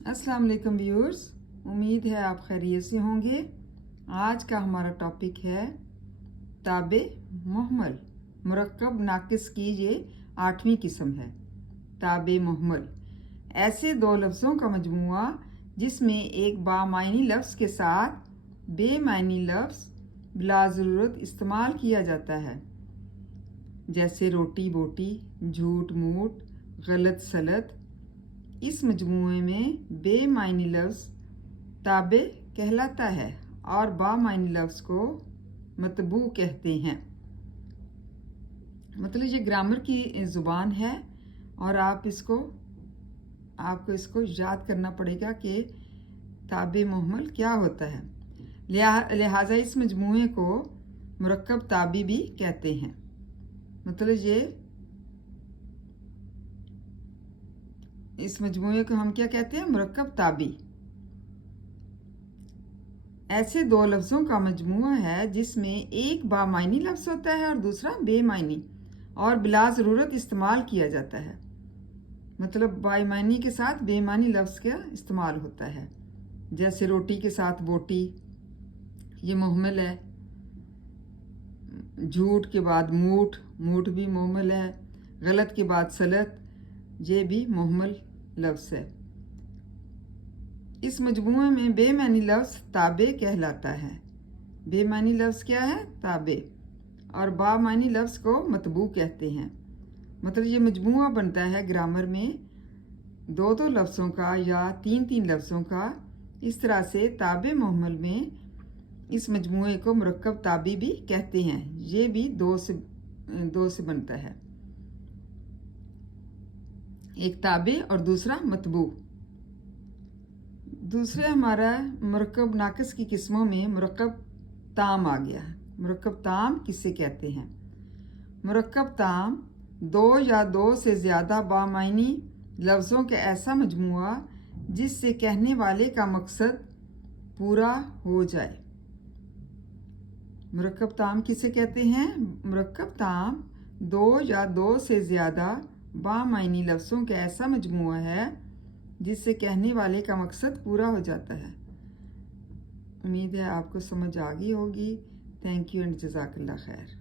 अस्सलाम वालेकुम व्यूअर्स, उम्मीद है आप खैरियत से होंगे। आज का हमारा टॉपिक है ताबे मुहम्मल। मुरक्कब नाकिस की ये 8वीं किस्म है। ताबे मुहम्मल ऐसे दो लफ्ज़ों का मजमूआ जिसमें एक बामायनी लफ्ज़ के साथ बेमायनी लफ्ज़ बिला ज़रूरत इस्तेमाल किया जाता है, जैसे रोटी बोटी, झूठ मूठ, गलत सलत। इस मजमूए में बेमायनी लफ्ज़ ताबे कहलाता है और बामायनी लफ्ज़ को मतबू कहते हैं। मतलब ये ग्रामर की ज़ुबान है और आपको इसको याद करना पड़ेगा कि ताबे मुहम्मल क्या होता है। लिहाजा इस मजमूए को मुरक्कब ताबी भी कहते हैं। मतलब इस मजमूए को हम क्या कहते हैं? मुरक्कब ताबी। ऐसे दो लफ्ज़ों का मजमूआ है जिसमें एक बामायनी लफ्ज़ होता है और दूसरा बेमायनी और बिला ज़रूरत इस्तेमाल किया जाता है। मतलब बामायनी के साथ बेमानी लफ्ज़ का इस्तेमाल होता है, जैसे रोटी के साथ बोटी, ये मुहम्मल है। झूठ के बाद मूठ, मूठ भी मुहम्मल है। गलत के बाद सलत, ये भी मुहम्मल लफ्ज़ है। इस मजमूए में बेमानी लफ्ज़ ताबे कहलाता है। बेमानी लफ्ज़ क्या है? ताबे। और बामानी लफ्ज़ को मतबू कहते हैं। मतलब ये मजमूआ बनता है ग्रामर में दो दो लफ्ज़ों का या तीन तीन लफ्ज़ों का। इस तरह से ताबे मुहम्मल में इस मजमूए को मुरक्कब ताबी भी कहते हैं। ये भी दो से बनता है, एक ताबे और दूसरा मतबू। दूसरे हमारा मुरक्कब नाकिस की किस्मों में मुरक्कब ताम आ गया। मुरक्कब ताम किसे कहते हैं? मुरक्कब ताम दो या दो से ज़्यादा बामायनी लफ्ज़ों का ऐसा मजमूआ जिससे कहने वाले का मकसद पूरा हो जाए। मुरक्कब ताम किसे कहते हैं? मुरक्कब ताम दो या दो से ज़्यादा बामायनी लफ्ज़ों का ऐसा मजमूआ है जिससे कहने वाले का मकसद पूरा हो जाता है। उम्मीद है आपको समझ आ गई होगी। थैंक यू एंड जज़ाकल्लाह खैर।